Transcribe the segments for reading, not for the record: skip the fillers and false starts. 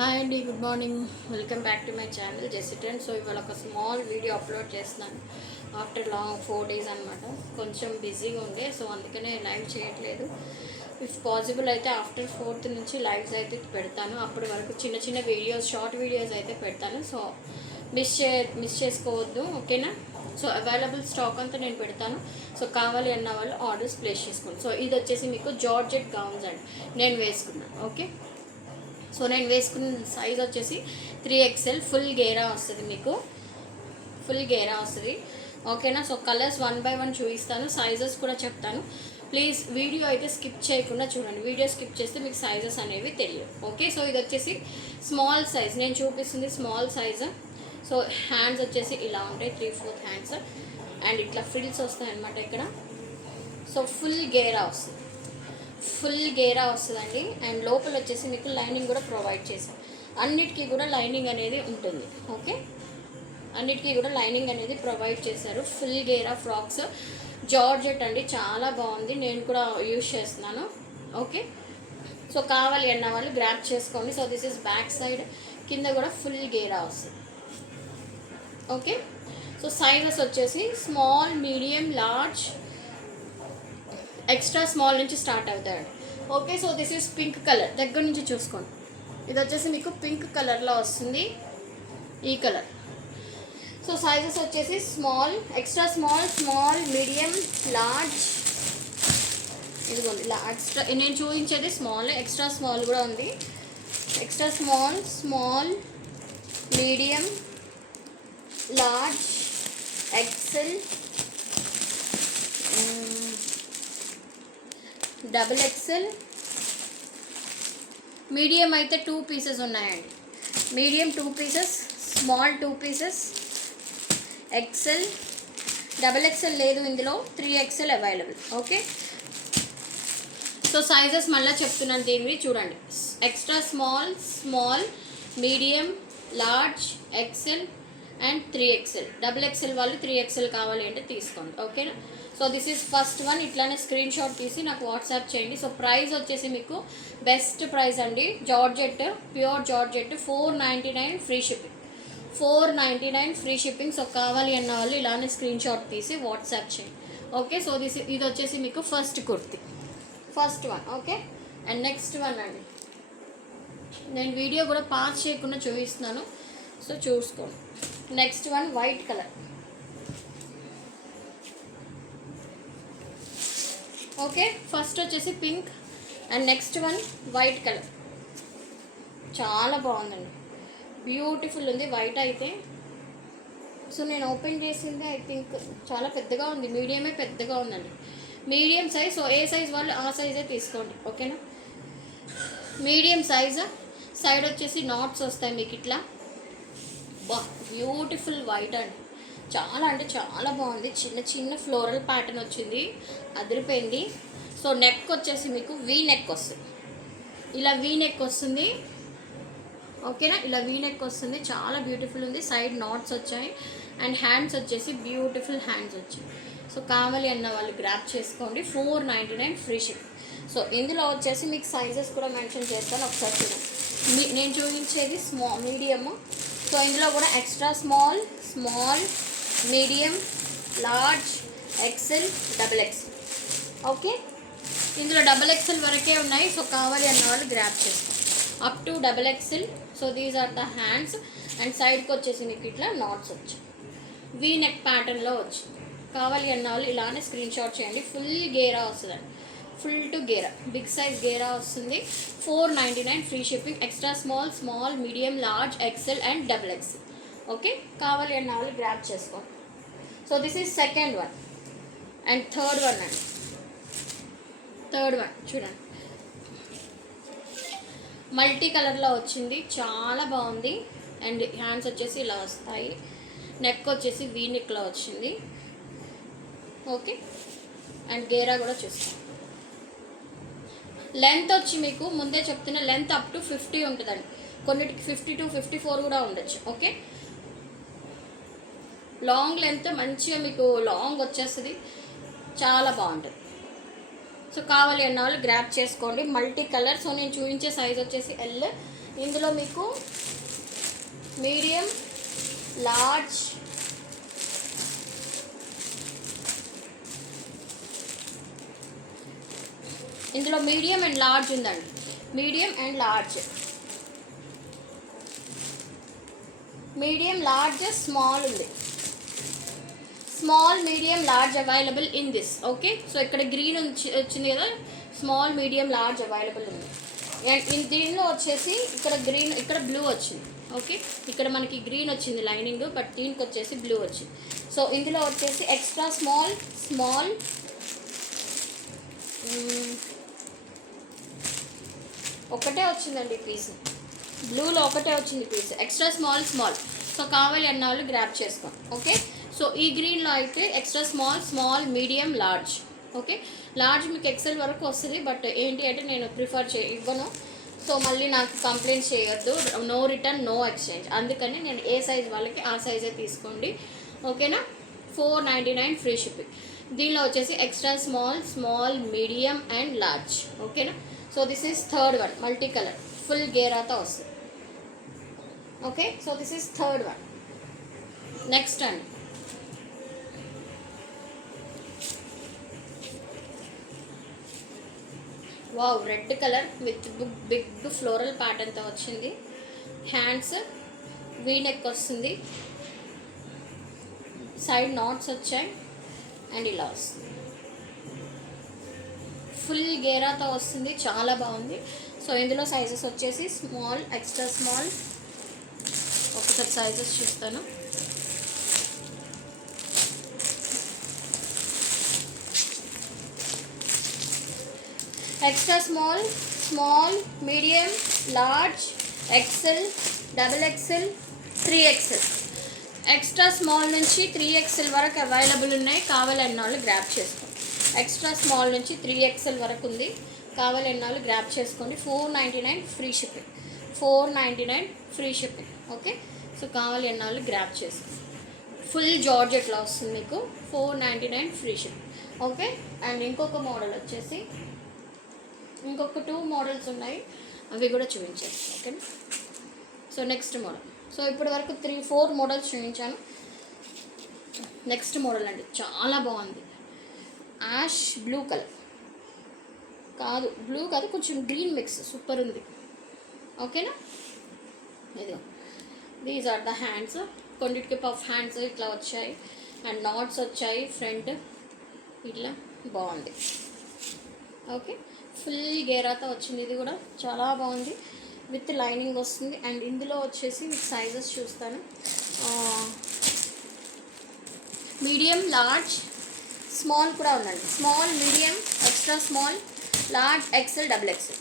Hi అండి, good morning. Welcome back to my channel Jessy Trend. So ఇవాళ ఒక small video upload చేస్తున్నాను after long 4 days అనమాట. కొంచెం బిజీగా ఉండే, సో అందుకనే లైవ్ చేయట్లేదు. ఇఫ్ పాసిబుల్ అయితే ఆఫ్టర్ 4th నుంచి లైవ్స్ అయితే పెడతాను. అప్పటి వరకు చిన్న చిన్న వీడియోస్, షార్ట్ వీడియోస్ అయితే పెడతాను. సో మిస్ చేసుకోవద్దు, ఓకేనా? సో అవైలబుల్ స్టాక్ అంతా నేను పెడతాను. సో కావాలి అన్న వాళ్ళు ఆర్డర్స్ ప్లేస్ చేసుకోండి. సో ఇది వచ్చేసి మీకు జార్జెట్ గౌన్స్ అండి, నేను వేసుకున్నాను. ఓకే, సో నేను వేసుకున్న సైజ్ వచ్చేసి 3XL ఫుల్ గేరా వస్తుంది, మీకు ఫుల్ గేరా వస్తుంది, ఓకేనా? సో కలర్స్ 1 by 1 చూపిస్తాను, సైజెస్ కూడా చెప్తాను. ప్లీజ్ వీడియో అయితే స్కిప్ చేయకుండా చూడండి. వీడియో స్కిప్ చేస్తే మీకు సైజెస్ అనేవి తెలియదు, ఓకే? సో ఇది వచ్చేసి స్మాల్ సైజ్, నేను చూపిస్తుంది స్మాల్ సైజ్. సో హ్యాండ్స్ వచ్చేసి ఇలా ఉంటాయి, 3/4 హ్యాండ్స్, అండ్ ఇట్లా ఫ్రిల్స్ వస్తాయి అన్నమాట ఇక్కడ. సో ఫుల్ గేరా వస్తుంది, ఫుల్ గేరా వస్తుందండి. అండ్ లోపల వచ్చేసి మీకు లైనింగ్ కూడా ప్రొవైడ్ చేశాం. అన్నిటికీ కూడా లైనింగ్ అనేది ఉంటుంది, ఓకే? అన్నిటికీ కూడా లైనింగ్ అనేది ప్రొవైడ్ చేశారు. ఫుల్ గేరా ఫ్రాక్స్, జార్జెట్ అండి, చాలా బాగుంది. నేను కూడా యూజ్ చేస్తున్నాను, ఓకే? సో కావాలి అన్న వాళ్ళు గ్రాప్ చేసుకోండి. So this is back side, కింద కూడా ఫుల్ గేరా వస్తుంది, ఓకే? సో సైజెస్ వచ్చేసి small, medium, large, extra small నుంచి స్టార్ట్ అవుతాయండి, okay? So this is pink colour, దగ్గర నుంచి చూసుకోండి. ఇది వచ్చేసి మీకు పింక్ కలర్లో వస్తుంది, ఈ కలర్. సో సైజెస్ వచ్చేసి small, extra small, small, medium, large. ఇదిగోండి ఇలా ఎక్స్ట్రా, నేను చూపించేది స్మాల్, ఎక్స్ట్రా స్మాల్ కూడా ఉంది. Extra small, small, medium, large, XL, XXL. Medium అయితే 2 pieces ఉన్నాయండి. Medium 2 pieces, small 2 pieces, XL, XXL లేదు ఇందులో, 3XL available, okay? So sizes మళ్ళీ చెప్తున్నాను, దీనివి చూడండి. Extra small, small, medium, large, XL and 3XL. XXL వాళ్ళు 3XL కావాలి అంటే తీసుకోండి, ఓకేనా? So this is first one. ఇట్లానే స్క్రీన్ షాట్ తీసి నాకు వాట్సాప్ చేయండి. సో ప్రైస్ వచ్చేసి మీకు బెస్ట్ ప్రైస్ అండి. Georgette, pure georgette, 499 free shipping, 499 free shipping. So కావాలి అన్న వాళ్ళు ఇలానే స్క్రీన్ షాట్ తీసి వాట్సాప్ చేయండి, ఓకే? సో ఇది వచ్చేసి మీకు first kurti, first one, okay? And next one అండి, నేను వీడియో కూడా పాస్ చేయకుండా చూపిస్తున్నాను, సో చూసుకోండి. Next one white colour, okay? First వచ్చేసి pink and next one white colour. చాలా బాగుందండి, బ్యూటిఫుల్ ఉంది వైట్ అయితే. సో నేను ఓపెన్ చేసింది ఐ థింక్ చాలా పెద్దగా ఉంది, మీడియమే పెద్దగా ఉందండి, మీడియం సైజ్. సో ఏ సైజ్ వాళ్ళు ఆ సైజే తీసుకోండి, ఓకేనా? Medium size. సైడ్ వచ్చేసి నాట్స్ వస్తాయి మీకు ఇట్లా. బ్యూటిఫుల్ వైట్ అండి, చాలా అంటే చాలా బాగుంది. చిన్న చిన్న ఫ్లోరల్ ప్యాటర్న్ వచ్చింది, అదిరిపోయింది. సో నెక్ వచ్చేసి మీకు వీ నెక్ వస్తుంది, ఇలా వీ నెక్ వస్తుంది, ఓకేనా? ఇలా వీ నెక్ వస్తుంది, చాలా బ్యూటిఫుల్ ఉంది. సైడ్ నాట్స్ వచ్చాయి అండ్ హ్యాండ్స్ వచ్చేసి బ్యూటిఫుల్ హ్యాండ్స్ వచ్చాయి. సో కావాలి అన్న వాళ్ళు గ్రాప్ చేసుకోండి, 499 ఫ్రీ షిప్. సో ఇందులో వచ్చేసి మీకు సైజెస్ కూడా మెన్షన్ చేస్తాను, ఒకసారి చూడండి. నేను చూపించేది మీడియము. సో ఇందులో కూడా extra small, small, medium, large, XL, XXL, okay? ఇందులో XXL వరకే ఉన్నాయి. సో కావాలి అన్న వాళ్ళు గ్రాప్ చేసుకోండి, up to XXL. So these are the hands and సైడ్కి వచ్చేసి మీకు ఇట్లా నాట్స్ వచ్చాయి, వీ నెక్ ప్యాటర్న్లో వచ్చింది. కావాలి అన్న వాళ్ళు ఇలానే స్క్రీన్ షాట్ చేయండి. ఫుల్ గేరా వస్తుందండి, full to Gera, big size గేరా వస్తుంది, 499 free shipping. Extra small, small, medium, large, XL and XXL, okay? కావాలి అన్న వాళ్ళు గ్రాప్ చేసుకోండి. So this is second one. And third one అండి, థర్డ్ వన్ చూడండి, మల్టీ కలర్లో వచ్చింది, చాలా బాగుంది. అండ్ హ్యాండ్స్ వచ్చేసి ఇలా వస్తాయి, నెక్ వచ్చేసి వీ నెక్లో వచ్చింది, ఓకే? అండ్ గేరా కూడా చూస్తాం. లెంత్ వచ్చి మీకు ముందే చెప్తున్న లెంత్ అప్ టు 50 ఉంటుందండి, కొన్నిటికి 52, 54 కూడా ఉండొచ్చు, ఓకే? లాంగ్ లెంత్ మంచిగా మీకు లాంగ్ వచ్చేస్తుంది, చాలా బాగుంటుంది. సో కావాలి అన్న వాళ్ళు గ్రాప్ చేసుకోండి. Multi colour. సో నేను చూపించే సైజ్ వచ్చేసి ఎల్. ఇందులో మీకు మీడియం, లార్జ్, ఇందులో మీడియం అండ్ లార్జ్ ఉందండి. Medium and large, medium, large, small ఉంది. Small, medium, large available in this. Okay, so ఇక్కడ గ్రీన్ వచ్చింది కదా, స్మాల్, మీడియం, లార్జ్ అవైలబుల్ ఉంది. అండ్ దీనిలో వచ్చేసి ఇక్కడ గ్రీన్, ఇక్కడ బ్లూ వచ్చింది. ఓకే, ఇక్కడ మనకి గ్రీన్ వచ్చింది లైనింగ్, బట్ దీనికి వచ్చేసి బ్లూ వచ్చింది. సో ఇందులో వచ్చేసి ఎక్స్ట్రా స్మాల్, స్మాల్, ఒకటే వచ్చిందండి పీస్. బ్లూలో ఒకటే వచ్చింది piece. Extra small, small. So కావాలి అన్న వాళ్ళు గ్రాప్ చేసుకోండి. ఓకే, సో ఈ గ్రీన్లో అయితే extra small, small, medium, large. Okay, large మీకు ఎక్సెల్ వరకు వస్తుంది, బట్ ఏంటి అంటే నేను ప్రిఫర్ ఇవ్వను. సో మళ్ళీ నాకు కంప్లైంట్స్ చేయొద్దు, నో రిటర్న్, నో ఎక్స్చేంజ్. అందుకని నేను ఏ సైజ్ వాళ్ళకి ఆ సైజే తీసుకోండి. ఓకేనా. 499 ఫ్రీ షిప్పింగ్. దీనిలో వచ్చేసి extra small, small, medium and large. ఓకేనా. So this is third one, multi colour, full గేరాతో వస్తుంది. Okay, so this is third one. Next అండి, wow, red colour with big floral ప్యాటర్న్తో వచ్చింది. హ్యాండ్స్ వీ నెక్ వస్తుంది, side knots వచ్చాయి and ఇలా వస్తుంది. ఫుల్ గేరాతో వస్తుంది, చాలా బాగుంది. సో ఇందులో సైజెస్ వచ్చేసి స్మాల్, ఎక్స్ట్రా స్మాల్. ఒకసారి సైజెస్ చూస్తాను. Extra small, small, medium, large, XL, double XL, 3XL. Extra small నుంచి 3XL వరకు అవైలబుల్ ఉన్నాయి. కావాలన్న వాళ్ళు గ్రాప్ చేసుకోండి. ఎక్స్ట్రా స్మాల్ నుంచి 3XL వరకు ఉంది. కావాలన్న వాళ్ళు గ్రాప్ చేసుకోండి. 499 free shipping. 499 free shipping. Okay, so కావాలి అన్న వాళ్ళు గ్రాప్ చేసుకోండి. ఫుల్ జార్జెట్లో వస్తుంది మీకు. 499 ఫ్రీ షిప్పింగ్. ఓకే, అండ్ ఇంకొక మోడల్ వచ్చేసి, ఇంకొక 2 మోడల్స్ ఉన్నాయి, అవి కూడా చూపించేస్తాను. ఓకేనా. So next model. సో ఇప్పటి వరకు 3-4 మోడల్స్ చూపించాను. నెక్స్ట్ మోడల్ అండి, చాలా బాగుంది. యాష్ బ్లూ కలర్ కాదు, బ్లూ కాదు, కొంచెం గ్రీన్ మిక్స్, సూపర్ ఉంది. ఓకేనా. ఇదిగో, దీస్ ఆర్ ద హ్యాండ్స్. కొన్నిటికి పఫ్ హ్యాండ్స్ ఇట్లా వచ్చాయి అండ్ నాట్స్ వచ్చాయి ఫ్రంట్, ఇట్లా బాగుంది. ఓకే, ఫుల్ గేరాతో వచ్చింది. ఇది కూడా చాలా బాగుంది, విత్ లైనింగ్ వస్తుంది. అండ్ ఇందులో వచ్చేసి మీకు సైజెస్ చూస్తాను. మీడియం, లార్జ్, స్మాల్ కూడా ఉందండి. Small, medium, extra small, large, XL, double XL.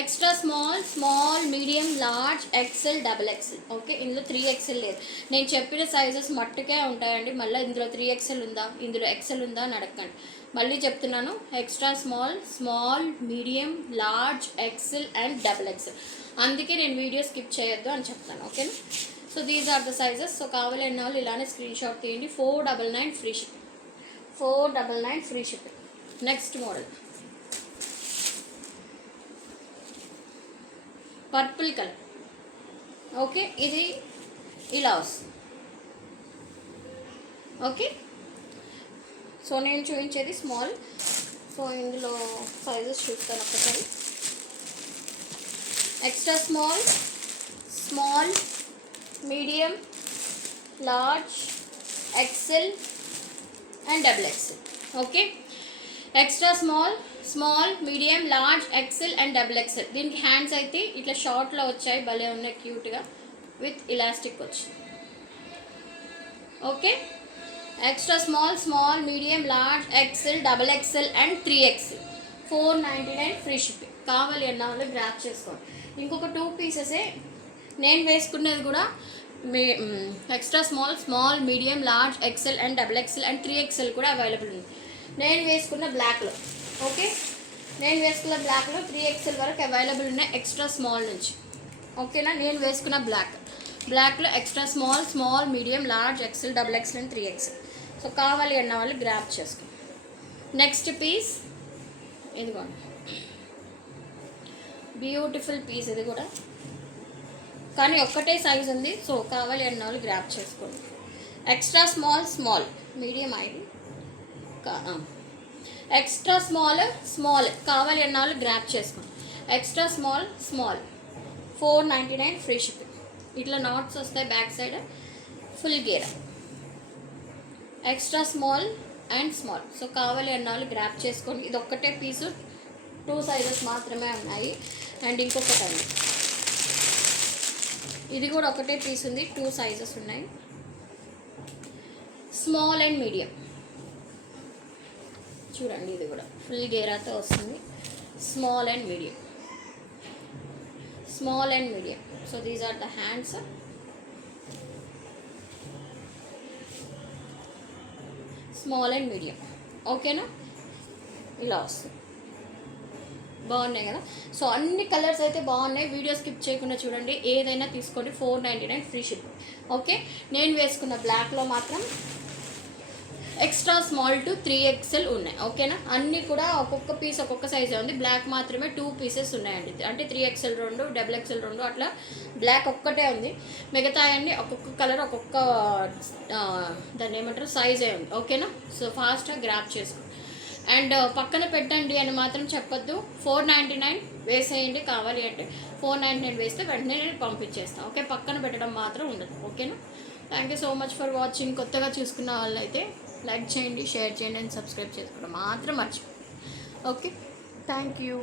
Extra small, small, medium, large, XL, double XL. Okay, ఇందులో 3XL లేదు. నేను చెప్పిన సైజెస్ మట్టుకే ఉంటాయండి. మళ్ళీ ఇందులో 3XL ఉందా, ఇందులో ఎక్సెల్ ఉందా అని అడగండి. మళ్ళీ చెప్తున్నాను, extra small, small, medium, large, XL and double XL. అందుకే నేను వీడియో స్కిప్ చేయొద్దు అని చెప్తాను. ఓకేనా. So these are the sizes. So కావాలన్న వాళ్ళు ఇలానే స్క్రీన్ షాట్ తీయండి. 499 free shipping. 499 free shipping. Next model, purple colour. Okay, ఇది ఇలా వస్తుంది. ఓకే, సో నేను చూపించేది స్మాల్. సో ఇందులో సైజెస్ చూస్తాను ఒకసారి. Extra small, small, medium, large, XL and double XL. Okay, extra small, small, medium, large, XL and double XL. దీనికి hands అయితే ఇట్లా షార్ట్లో వచ్చాయి, భలే ఉన్నాయి క్యూట్గా, విత్ ఇలాస్టిక్ వచ్చింది. Okay, extra small, small, medium, large, XL, double XL and 3XL. 499 free shipping. కావాలి అన్న వాళ్ళు గ్రాప్ చేసుకోండి. ఇంకొక 2 పీసెసే. నేను వేసుకున్నది కూడా extra small, small, medium, large, XL and double XL and 3XL కూడా అవైలబుల్ ఉంది. నేను వేసుకున్న బ్లాక్లో. ఓకే, నేను వేసుకున్న బ్లాక్లో 3XL వరకు అవైలబుల్ ఉన్నాయి, ఎక్స్ట్రా స్మాల్ నుంచి. ఓకేనా. నేను వేసుకున్న బ్లాక్లో extra small, small, medium, large, XL, double XL and 3XL. So కావాలి అన్న వాళ్ళు గ్రాప్ చేసుకోండి. నెక్స్ట్ పీస్ ఇదిగోండి, బ్యూటిఫుల్ పీస్ ఇది కూడా, కానీ ఒక్కటే సైజ్ ఉంది. సో కావాలి అన్న వాళ్ళు గ్రాప్ చేసుకోండి. ఎక్స్ట్రా స్మాల్ స్మాల్ మీడియం అయింది, ఎక్స్ట్రా స్మాల్ స్మాల్ కావాలి అన్న వాళ్ళు గ్రాప్ చేసుకోండి. Extra small small 499 free shipping. ఇట్లా నాట్స్ వస్తాయి back side, full gear. Extra small and small. So కావాలి అన్న వాళ్ళు గ్రాప్ చేసుకోండి. ఇది ఒక్కటే పీసు, 2 సైజెస్ మాత్రమే ఉన్నాయి. అండ్ ఇంకొకటి అండి, ఇది కూడా ఒకటే పీస్ ఉంది, 2 సైజెస్ ఉన్నాయి, స్మాల్ అండ్ మీడియం. చూడండి ఇది కూడా ఫుల్ గేరాతో వస్తుంది, small and medium, small and medium. So these are the hands. Small and medium, ఓకేనా? ఇలా వస్తుంది, బాగున్నాయి కదా. సో అన్ని కలర్స్ అయితే బాగున్నాయి. వీడియో స్కిప్ చేయకుండా చూడండి, ఏదైనా తీసుకోండి. 499 ఫ్రీ షిప్. ఓకే, నేను వేసుకున్న బ్లాక్లో మాత్రం ఎక్స్ట్రా స్మాల్ టు 3XL ఉన్నాయి. ఓకేనా? అన్నీ కూడా ఒక్కొక్క పీస్ ఒక్కొక్క సైజే ఉంది. బ్లాక్ మాత్రమే 2 పీసెస్ ఉన్నాయండి, అంటే 3XL 2, XXL 2 అట్లా. బ్లాక్ ఒక్కటే ఉంది, మిగతా అన్నీ ఒక్కొక్క కలర్ ఒక్కొక్క దాన్ని ఏమంటారు సైజే ఉంది. ఓకేనా? సో ఫాస్ట్గా గ్రాప్ చేసుకోండి. అండ్ పక్కన పెట్టండి అని మాత్రం చెప్పొద్దు. 499 వేసేయండి కావాలి అంటే. 499 వేస్తే వెంటనే నేను పంపించేస్తాను. ఓకే, పక్కన పెట్టడం మాత్రం ఉండదు. ఓకేనా? Thank you so much for watching. కొత్తగా చూసుకున్న వాళ్ళైతే లైక్ చేయండి, షేర్ చేయండి అండ్ సబ్స్క్రైబ్ చేసుకోవడం మాత్రం మర్చిపోండి. Okay, thank you.